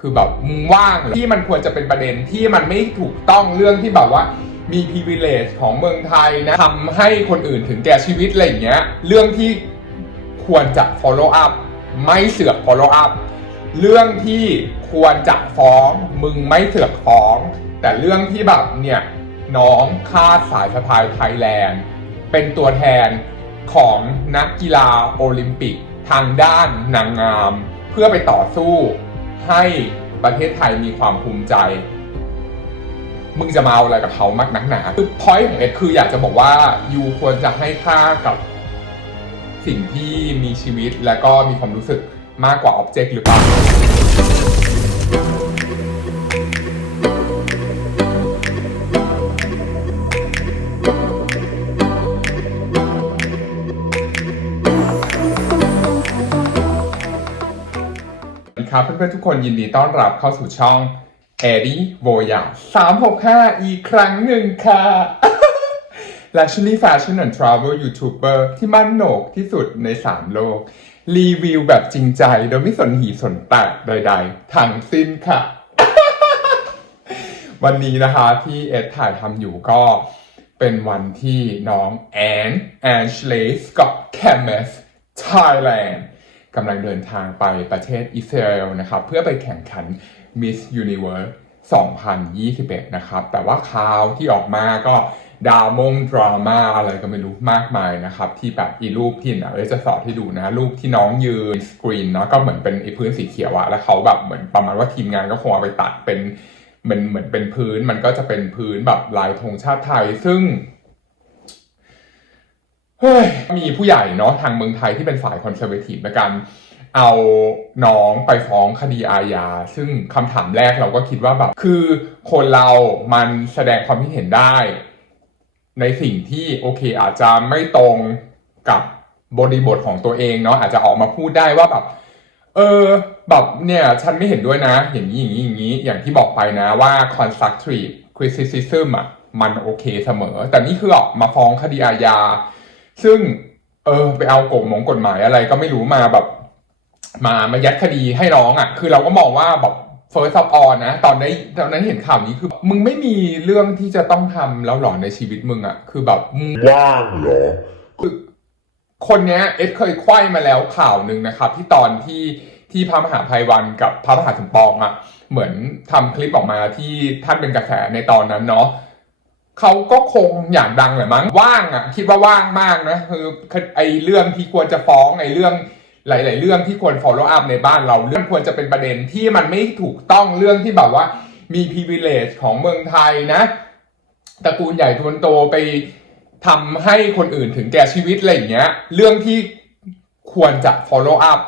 คือแบบมึงว่างที่มันควรจะเป็นประเด็นที่มันไม่ถูกต้องเรื่องที่แบบว่ามี privilege ของเมืองไทยนะทำให้คนอื่นถึงแก่ชีวิตอะไรอย่างเงี้ย เรื่องที่ควรจะ follow up ไม่เสือก follow up เรื่องที่ควรจะฟ้องมึงไม่เสือกฟ้อง แต่เรื่องที่แบบเนี่ยน้องคาดสายสะพายไทยแลนด์ เป็นตัวแทนของนักกีฬาโอลิมปิกทางด้านนางงาม เพื่อไปต่อสู้ ให้ประเทศไทยมีความภูมิใจ มึงจะมาเอาอะไรกับเขามากนักหนาคือพอยของเอ็ดคืออยากจะบอกว่ายูควรจะให้ค่ากับสิ่งที่มีชีวิตและก็มีความรู้สึกมากกว่าอ็อบเจกต์หรือเปล่า ครับ เพื่อนๆทุกคนยินดีต้อนรับเข้าสู่ช่อง e d d i v o y a 365อีกครั้งหนึ่งค่ะ และชนี่ Fashion and Travel YouTuber ที่มั่นโหนกที่สุดใน3โลก รีวิวแบบจริงใจโดยไม่สนหีสนแตกใดๆทั้งสิ้นค่ะ วันนี้นะคะที่เอ็ดถ่ายทำอยู่ก็เป็นวันที่น้องแอนแอนชเลสกับแคมเมสไทยแลนด์ กำลังเดินทางไปประเทศอิสราเอลนะครับ เพื่อไปแข่งขัน Miss Universe 2021 นะครับ แต่ว่าข่าวที่ออกมาก็ดรามงดราม่าอะไรก็ไม่รู้มากมายนะครับ ที่แบบอีรูปที่นะเออจะสอดให้ดูนะ รูปที่น้องยืนสกรีนเนาะก็เหมือนเป็นไอ้พื้นสีเขียวอะแล้วเขาแบบเหมือนประมาณว่าทีมงานก็คงเอาไปตัดเป็นเหมือนเหมือนเป็นพื้นมันก็จะเป็นพื้นแบบลายธงชาติไทย ซึ่ง เฮ้ยมีผู้ใหญ่เนาะทางเมืองไทยที่เป็นฝ่ายคอนเซอร์เวทีฟในการเอาน้องไปฟ้องคดีอาญาซึ่งคำถามแรกเราก็คิดว่าแบบคือคนเรามันแสดงความคิดเห็นได้ ในสิ่งที่โอเคอาจจะไม่ตรงกับบริบทของตัวเองเนาะอาจจะออกมาพูดได้ว่าแบบ เออแบบเนี่ยฉันไม่เห็นด้วยนะ อย่างนี้อย่างนี้อย่างนี้อย่างที่บอกไปนะว่า constructive criticism อะมันโอเคเสมอ แต่นี่คือออกมาฟ้องคดีอาญา ซึ่ง เออ ไปเอากฎหมงกฎหมายอะไรก็ไม่รู้มาแบบ มามายัดคดีให้น้องอะ คือเราก็มองว่าแบบ first of all นะ ตอนนี้ตอนนั้นเห็นข่าวนี้คือ มึงไม่มีเรื่องที่จะต้องทำแล้วหรอในชีวิตมึงอะ คือแบบมึง ว่างเหรอคนเนี้ยเอสเคยไขว้มาแล้วข่าวหนึ่งนะครับ ที่ตอนที่ที่พระมหาภัยวันกับพระมหาสมปองอะ่ะเหมือนทำคลิปออกมาที่ท่านเป็นกระแสในตอนนั้นเนาะ เขาก็คงอยากดังแหละมั้งว่างอะคิดว่าว่างมากนะคือไอเรื่องที่ควรจะฟ้องไอเรื่องหลาย ๆ เรื่องที่ควร follow up ในบ้านเราเรื่องควรจะเป็นประเด็นที่มันไม่ถูกต้องเรื่องที่แบบว่ามี privilege ของเมืองไทยนะตระกูลใหญ่ทวนโตไปทำให้คนอื่นถึงแก่ชีวิตอะไรอย่างเงี้ย เรื่องที่ควรจะ follow up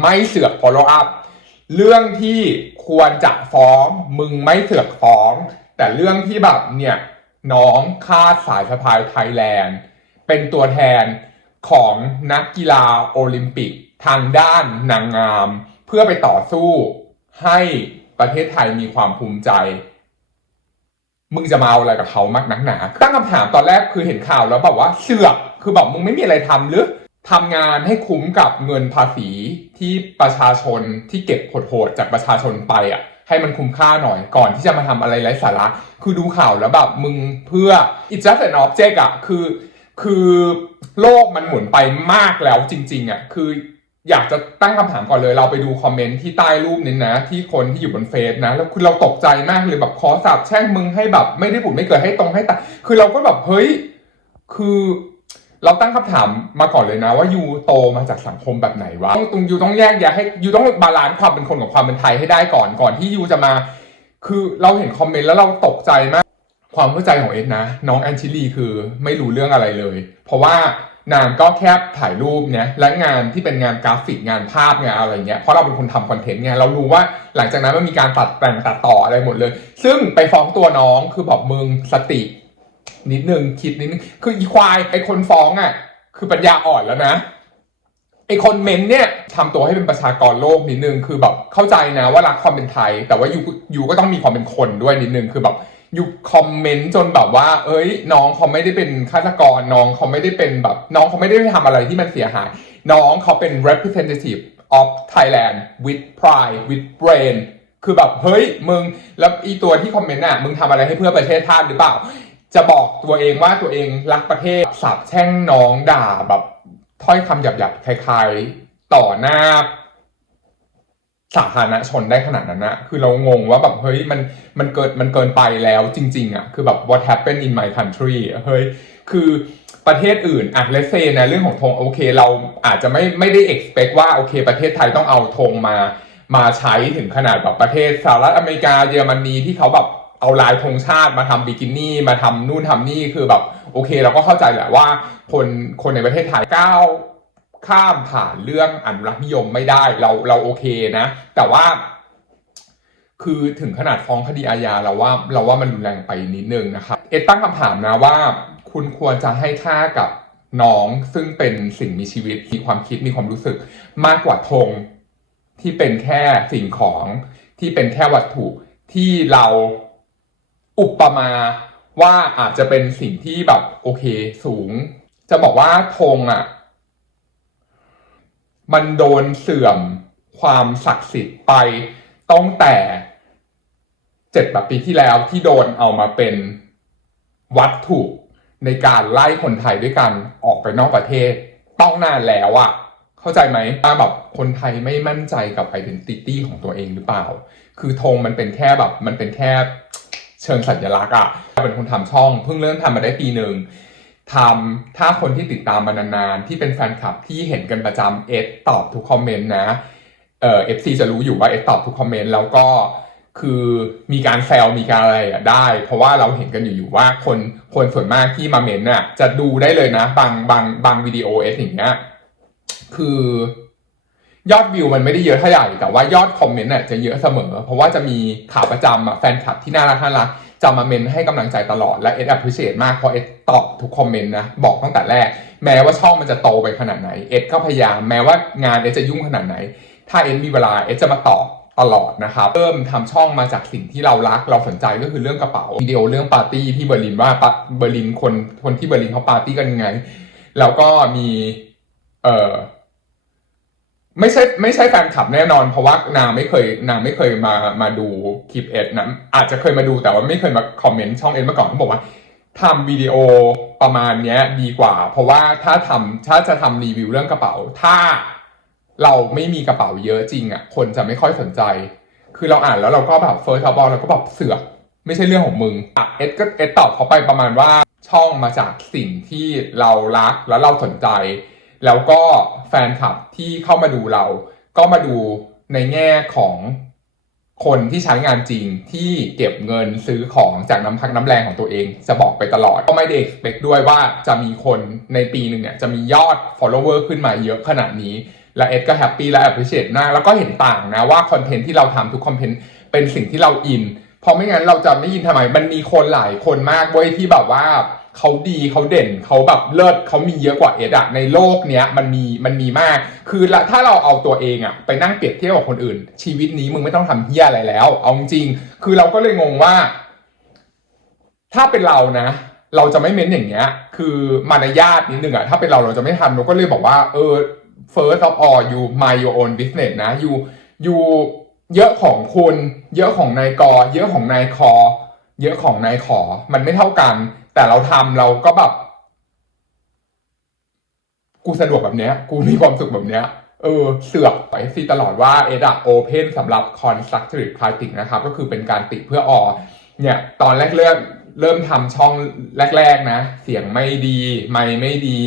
ไม่เสือก follow up เรื่องที่ควรจะฟ้องมึงไม่เสือกฟ้อง แต่เรื่องที่แบบเนี่ย น้องคาดสายสะพายไทยแลนด์ เป็นตัวแทนของนักกีฬาโอลิมปิกทางด้านนางงาม เพื่อไปต่อสู้ให้ประเทศไทยมีความภูมิใจ มึงจะมาเอาอะไรกับเขามากนักหนา ตั้งคำถามตอนแรกคือเห็นข่าวแล้วแบบว่าเสือกคือแบบมึงไม่มีอะไรทำหรือทำงานให้คุ้มกับเงินภาษีที่ประชาชนที่เก็บโหดๆจากประชาชนไปอะ ให้มันคุ้มค่าหน่อยก่อนที่จะมาทำอะไรไร้สาระ คือดูข่าวแล้วแบบมึงเพื่อ it's just an object อะคือ คือโลกมันหมุนไปมากแล้วจริง ๆอะคืออยากจะตั้งคำถามก่อนเลย เราไปดูคอมเมนต์ที่ใต้รูปนี้นะ ที่คนที่อยู่บนเฟซนะ แล้วคือเราตกใจมากเลยแบบขอสาบแช่งมึงให้แบบ ไม่ได้ผุดไม่เกิดให้ตรงให้ตายคือเราก็แบบเฮ้ย คือ เราตั้งคำถามมาก่อนเลยนะ ว่ายูโตมาจากสังคมแบบไหนวะต้องตรงยูต้องแยกแยะให้ยูต้องบาลานซ์ความเป็นคนกับความเป็นไทยให้ได้ก่อนก่อนที่ยูจะมา คือเราเห็นคอมเมนต์แล้วเราตกใจมาก ความเข้าใจของเอ็ดนะ น้องแอนชิลีคือไม่รู้เรื่องอะไรเลย เพราะว่านางก็แค่ถ่ายรูปเนี่ยและงานที่เป็นงานกราฟิกงานภาพงานอะไรเงี้ยเพราะเราเป็นคนทำคอนเทนต์ไงเรารู้ว่าหลังจากนั้นมันมีการตัดแต่งตัดต่ออะไรหมดเลย ซึ่งไปฟ้องตัวน้องคือบอกมึงสติ นิดนึงคิดนิดนึงคืออีควายไอคนฟ้องอะ คือปัญญาอ่อนแล้วนะไอคนเมนเนี่ยทำตัวให้เป็นประชากรโลกนิดนึงคือแบบเข้าใจนะว่ารักความเป็นไทย แต่ว่ายูยูก็ต้องมีความเป็นคนด้วยนิดนึงคือแบบยูคอมเมนต์จนแบบว่า เอ้ย น้องเขาไม่ได้เป็นฆาตกรน้องเขาไม่ได้เป็นแบบ น้องเขาไม่ได้ทำอะไรที่มันเสียหาย น้องเขาเป็น representative of Thailand with pride with brain คือแบบ เฮ้ย มึง แล้วอีตัวที่คอมเมนต์อะ มึงทำอะไรให้เพื่อประเทศชาติหรือเปล่า จะบอกตัวเองว่าตัวเองรักประเทศสาบแช่งน้องด่าแบบถ้อยคำหยาบๆคล้ายๆต่อหน้าสาธารณชนได้ขนาดนั้นนะคือเรางงว่าแบบเฮ้ยมันมันเกินมันเกินไปแล้วจริง ๆอะคือแบบ what happened in my country เฮ้ยคือประเทศอื่นอะเลเซนะเรื่องของธงโอเค เราอาจจะไม่ไม่ได้ expect ว่าโอเค ประเทศไทยต้องเอาธงมามาใช้ถึงขนาดแบบประเทศสหรัฐอเมริกาเยอรมนีที่เขาแบบ เอาลายธงชาติมาทำบิกินี่มาทำนู่นทำนี่คือแบบโอเค เราก็เข้าใจแหละว่าคนคนในประเทศไทยก้าวข้ามผ่านเรื่องอนุรักษ์นิยมไม่ได้เราเราโอเคนะ แต่ว่า คือถึงขนาดฟ้องคดีอาญาเราว่า เราว่ามันรุนแรงไปนิดนึงนะครับ เอ็ดตั้งคำถามนะว่า คุณควรจะให้ค่ากับน้องซึ่งเป็นสิ่งมีชีวิตมีความคิดมีความรู้สึก มากกว่าธงที่เป็นแค่สิ่งของที่เป็นแค่วัตถุที่เรา อุปมาว่าอาจจะเป็นสิ่งที่แบบโอเคสูง จะบอกว่าธงอะ มันโดนเสื่อมความศักดิ์สิทธิ์ไปตั้งแต่เจ็ดแบบปีที่แล้วที่โดนเอามาเป็นวัตถุในการไล่คนไทยด้วยกันออกไปนอกประเทศ ต้องนานแล้วอะเข้าใจไหมว่าแบบคนไทยไม่มั่นใจกับ identity ของตัวเองหรือเปล่า คือธงมันเป็นแค่แบบมันเป็นแค่ เชิงสัญลักษณ์อะเป็นคนทำช่อง เพิ่งเริ่มทำมาได้ปีหนึ่งทำถ้าคนที่ติดตามมานานๆ ที่เป็นแฟนคลับที่เห็นกันประจำเอสตอบทุกคอมเมนต์นะ เอ่อฟซีจะรู้อยู่ว่าเอสตอบทุกคอมเมนต์แล้วก็คือมีการแซวมีการอะไรอะได้ เพราะว่าเราเห็นกันอยู่อยู่ว่าคนคนส่วนมากที่มาเมนต์น่ะจะดูได้เลยนะ บางบางบางวิดีโอเอสอย่างเงี้ยคือ ยอดวิวมันไม่ได้เยอะเท่าไหร่แต่ว่ายอดคอมเมนต์น่ะจะเยอะเสมอ เพราะว่าจะมีข่าวประจำอะแฟนคลับที่น่ารักน่ารักจะมาเมนให้กำลังใจตลอดและเอส appreciate มากเพราะเอสตอบทุกคอมเมนต์นะบอกตั้งแต่แรก แม้ว่าช่องมันจะโตไปขนาดไหนเอสก็พยายามแม้ว่างานเอสจะยุ่งขนาดไหน ถ้าเอสมีเวลาเอสจะมาตอบตลอดนะครับเริ่มทำช่องมาจากสิ่งที่เรารักเราสนใจก็คือเรื่องกระเป๋าวิดีโอเรื่องปาร์ตี้ที่เบอร์ลินว่าเบอร์ลินคนคนที่เบอร์ลินเขาปาร์ตี้กันยังไงแล้วก็มีเอ่อ ไม่ใช่ไม่ใช่แฟนคลับแน่นอน เพราะว่านางไม่เคยนางไม่เคยมามาดูคลิปเอสนะอาจจะเคยมาดูแต่ว่าไม่เคยมาคอมเมนต์ช่องเอสมาก่อนเขาบอกว่าทำวิดีโอประมาณนี้ดีกว่า เพราะว่าถ้าทำถ้าจะทำรีวิวเรื่องกระเป๋า ถ้าเราไม่มีกระเป๋าเยอะจริงอะ คนจะไม่ค่อยสนใจ คือเราอ่านแล้วเราก็แบบเฟิร์สทับบอลเราก็แบบเสือกไม่ใช่เรื่องของมึงอะเอสก็เอสตอบเขาไปประมาณว่าช่องมาจากสิ่งที่เรารักแล้วเราสนใจ แล้วก็แฟนคลับที่เข้ามาดูเรา ก็มาดูในแง่ของคนที่ใช้งานจริงที่เก็บเงินซื้อของจากน้ำพักน้ำแรงของตัวเอง จะบอกไปตลอด ก็ไม่ได้ expect ด้วยว่าจะมีคนในปีหนึ่งเนี่ยจะมียอด follower ขึ้นมาเยอะขนาดนี้ และเอ็ดก็แฮปปี้และ appreciate มากแล้วก็เห็นต่างนะว่าคอนเทนต์ที่เราทำทุกคอนเทนต์เป็นสิ่งที่เราอินเพราะไม่งั้นเราจะไม่ยินทำไมมันมีคนหลายคนมากเว้ยที่แบบว่า เขาดีเขาเด่นเขาแบบเลิศเขามีเยอะกว่าเอ็ดอะในโลกเนี้ยมันมีมันมีมาก คือละถ้าเราเอาตัวเองอะไปนั่งเปรียบเทียบกับคนอื่น ชีวิตนี้มึงไม่ต้องทำเฮียอะไรแล้ว เอาจริง คือเราก็เลยงงว่า ถ้าเป็นเรานะ เราจะไม่เม้นอย่างเงี้ย คือมารยาทนิดนึงอะถ้าเป็นเราเราจะไม่ทำเราก็เลยบอกว่า เออ first of all you mind your own business นะ you you เยอะของคุณ เยอะของนายกอ เยอะของนายคอ เยอะของนายขอมันไม่เท่ากัน แต่เราทำเราก็แบบ กูสะดวกแบบเนี้ย กูมีความสุขแบบเนี้ยเออเสือกไปซีตลอดว่าเอดะโอเพนสำหรับ constructive critic นะครับ ก็คือเป็นการติเพื่อออเนี่ยตอนแรกเริ่มเริ่มทำช่องแรก ๆ นะ เสียงไม่ดีไม่ไม่ดี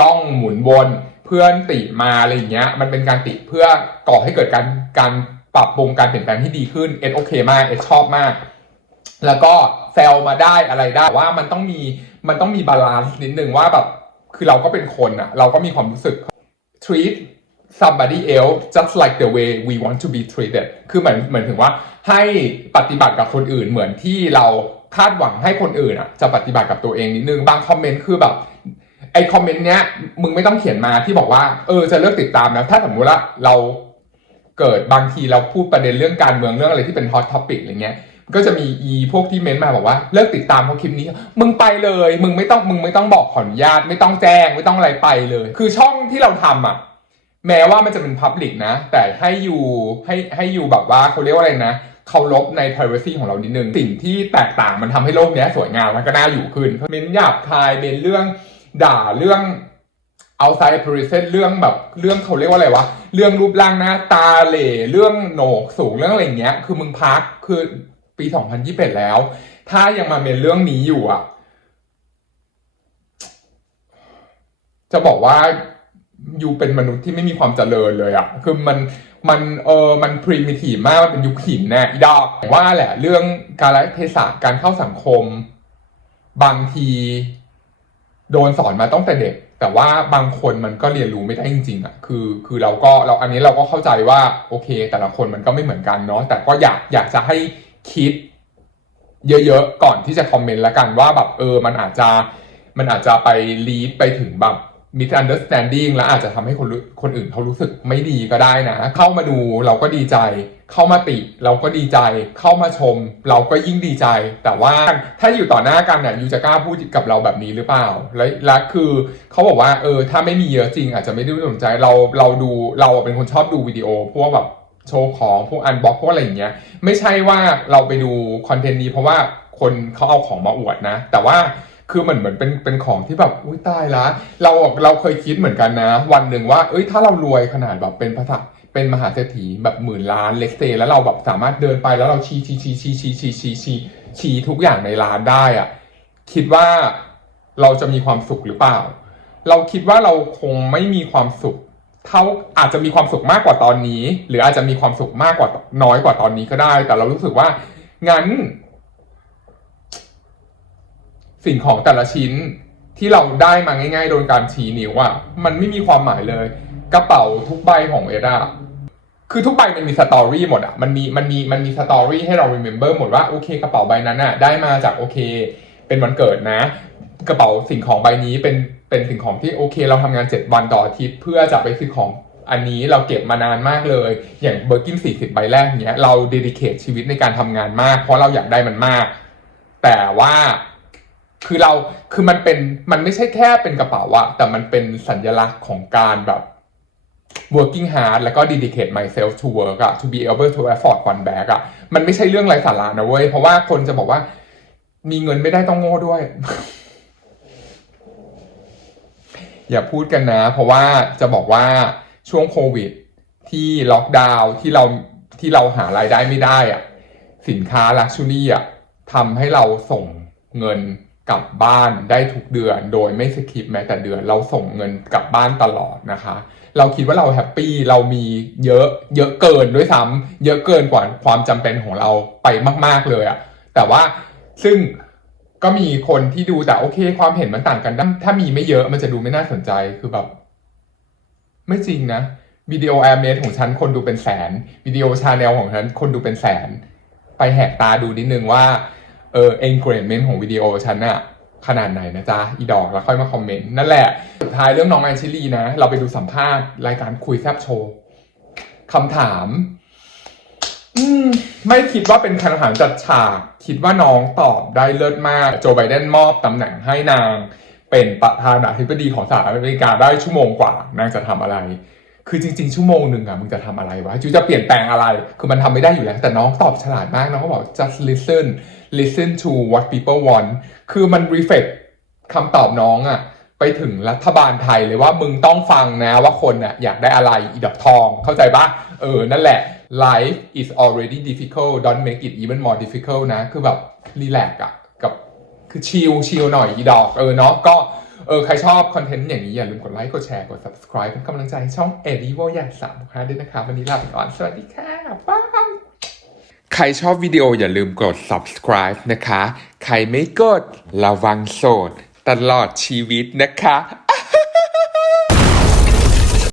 กล้องหมุนวนเพื่อนติมาอะไรอย่างเงี้ย มันเป็นการติเพื่อก่อให้เกิดการการปรับปรุงการเปลี่ยนแปลงที่ดีขึ้นเอสโอเคมากเอสชอบมาก แล้วก็แซลมาได้อะไรได้ว่ามันต้องมีมันต้องมีบาลานซ์นิดนึงว่าแบบคือเราก็เป็นคนอะเราก็มีความรู้สึก treat somebody else just like the way we want to be treated คือเหมือนเหมือนถึงว่าให้ปฏิบัติกับคนอื่นเหมือนที่เราคาดหวังให้คนอื่นอะจะปฏิบัติกับตัวเองนิดนึง บางคอมเมนต์คือแบบไอคอมเมนต์เนี้ยมึงไม่ต้องเขียนมาที่บอกว่าเออจะเลิกติดตามนะถ้าสมมติว่าเราเกิดบางทีเราพูดประเด็นเรื่องการเมืองเรื่องอะไรที่เป็นฮอตท็อปิกอะไรเงี้ย ก็จะมีอีพวกที่เม้นต์มาบอกว่าเลิกติดตามเพราะคลิปนี้ มึงไปเลย มึงไม่ต้องมึงไม่ต้องบอกขออนุญาต ไม่ต้องแจ้งไม่ต้องอะไรไปเลย คือช่องที่เราทำอะแม้ว่ามันจะเป็น Public นะ แต่ให้อยู่ให้ให้อยู่แบบว่าเขาเรียกว่าอะไรนะเคารพใน privacy ของเรานิดนึง สิ่งที่แตกต่างมันทำให้โลกนี้สวยงามมันก็น่าอยู่ขึ้นเมนหยาบคายเมนเรื่องด่าเรื่อง outside appearance เรื่องแบบเรื่องเขาเรียกว่าอะไรวะเรื่องรูปร่างหน้าตาเหล่เรื่องโหนกสูงเรื่องอะไรเงี้ย คือมึงพักคือ ปี 2021 แล้ว ถ้ายังมาเมนเรื่องนี้อยู่อะ จะบอกว่าอยู่เป็นมนุษย์ที่ไม่มีความเจริญเลยอะคือมันมันเออมันพรีมิทีฟมากมันเป็นยุคหินแน่อีดอกว่าแหละ เรื่องการละเทศะการเข้าสังคม บางทีโดนสอนมาตั้งแต่เด็ก แต่ว่าบางคนมันก็เรียนรู้ไม่ได้จริงๆอะคือ คือเราก็เราอันนี้เราก็เข้าใจว่า โอเค แต่ละคนมันก็ไม่เหมือนกันเนาะแต่ก็อยากอยากจะให้ คิด เยอะๆก่อนที่จะคอมเมนต์ละกันว่าแบบเออมันอาจจะมันอาจจะไปลีดไปถึงแบบ misunderstanding แล้วอาจจะทำให้คนรู้คนอื่นเขารู้สึกไม่ดีก็ได้นะ เข้ามาดูเราก็ดีใจ เข้ามาติ เราก็ดีใจ เข้ามาชม เราก็ยิ่งดีใจ แต่ว่าถ้าอยู่ต่อหน้ากันเนี่ยยูจะกล้าพูดกับเราแบบนี้หรือเปล่า และและคือเขาบอกว่าเออถ้าไม่มีเยอะจริง อาจจะไม่ได้สนใจเราเราดูเราเป็นคนชอบดูวิดีโอพวกแบบ โชว์ของพวกอันบ็อกพวกอะไรอย่างเงี้ยไม่ใช่ว่าเราไปดูคอนเทนต์นี้เพราะว่าคนเขาเอาของมาอวดนะ แต่ว่าคือมันเหมือนเป็นเป็นของที่แบบอุ้ยตายละเราเราเคยคิดเหมือนกันนะ วันหนึ่งว่า เอ้ยถ้าเรารวยขนาดแบบเป็นภาษาเป็นมหาเศรษฐีแบบหมื่นล้านเล็กเซแล้วเราแบบสามารถเดินไปแล้วเราชี้ชี้ชี้ชี้ชี้ชี้ชี้ชี้ชี้ทุกอย่างในร้านได้อะคิดว่าเราจะมีความสุขหรือเปล่า เราคิดว่าเราคงไม่มีความสุข เท่าอาจจะมีความสุขมากกว่าตอนนี้ หรืออาจจะมีความสุขมากกว่าน้อยกว่าตอนนี้ก็ได้ แต่เรารู้สึกว่างั้น สิ่งของแต่ละชิ้นที่เราได้มาง่าย ๆ โดยการชี้นิ้วอะมันไม่มีความหมายเลย กระเป๋าทุกใบของเอดาคือทุกใบมันมีสตอรี่หมดอะมันมีมันมีมันมีสตอรี่ให้เรา remember หมดว่าโอเค กระเป๋าใบนั้นอะได้มาจากโอเค เป็นวันเกิดนะ กระเป๋าสิ่งของใบนี้เป็นเป็นสิ่งของที่โอเค เราทำงาน 7 วันต่ออาทิตย์เพื่อจะไปซื้อของอันนี้เราเก็บมานานมากเลย อย่างเบอร์กิน40 ใบแรกเนี้ยเราเดดิเคทชีวิตในการทำงานมาก เพราะเราอยากได้มันมาก แต่ว่าคือเราคือมันเป็นมันไม่ใช่แค่เป็นกระเป๋าอะแต่มันเป็นสัญลักษณ์ของการแบบ working hard แล้วก็ dedicate myself to work อะ to be able to afford one bag อะมันไม่ใช่เรื่องไร้สาระนะเว้ย เพราะว่าคนจะบอกว่า มีเงินไม่ได้ต้องโง่ด้วย อย่าพูดกันนะ เพราะว่าจะบอกว่าช่วงโควิด ที่ล็อกดาวน์ที่เราที่เราหารายได้ไม่ได้อะสินค้าลักชัวรี่อะทำให้เราส่งเงินกลับบ้านได้ทุกเดือน โดยไม่สคิปแม้แต่เดือน เราส่งเงินกลับบ้านตลอดนะคะ เราคิดว่าเราแฮปปี้เรามีเยอะเยอะเกินด้วยซ้ำเยอะเกินกว่าความจำเป็นของเราไปมาก ๆเลยอะแต่ว่าซึ่ง ก็มีคนที่ดูแต่โอเค ความเห็นมันต่างกันได้ถ้ามีไม่เยอะมันจะดูไม่น่าสนใจคือแบบ ไม่จริงนะวิดีโอแอร์เมสของฉันคนดูเป็นแสนวิดีโอชาแนลของฉันคนดูเป็นแสน ไปแหกตาดูนิดนึงว่าเออ engagement ของวิดีโอฉันอะขนาดไหนนะจ๊ะ อีดอกแล้วค่อยมาคอมเมนต์ นั่นแหละ สุดท้ายเรื่องน้องแอนชิลีนะ เราไปดูสัมภาษณ์ รายการคุยแซบโชว์คำถาม อืมไม่คิดว่าเป็นคำถามจัดฉาก คิดว่าน้องตอบได้เลิศมาก โจไบเดนมอบตำแหน่งให้นาง เป็นประธานาธิบดีของสหรัฐอเมริกาได้ชั่วโมงกว่านางจะทำอะไร คือจริง ๆ ชั่วโมงหนึ่งอะมึงจะทำอะไรวะจูจะเปลี่ยนแปลงอะไร คือมันทำไม่ได้อยู่แล้ว แต่น้องตอบฉลาดมากน้องก็บอก just listen listen to what people want คือมัน reflect คำตอบน้องอะไปถึงรัฐบาลไทยเลยว่ามึงต้องฟังนะว่าคนน่ะอยากได้อะไรอีดอกทองเข้าใจปะเออนั่นแหละ life is already difficult don't make it even more difficult นะ คือแบบรีแลกอะกับคือชิลชิลหน่อยอีดอกเออเนาะก็เออใครชอบคอนเทนต์อย่างนี้ อย่าลืมกดไลค์ กดแชร์ กด subscribe เป็นกำลังใจให้ช่อง e d i v o อย่างสามค่ะด้วยนะครับวันนี้ลาไปก่อน สวัสดีค่ะบ๊ายใครชอบวิดีโออย่าลืมกด subscribe นะคะ ใครไม่กดระวังโสด ตลอดชีวิตนะคะ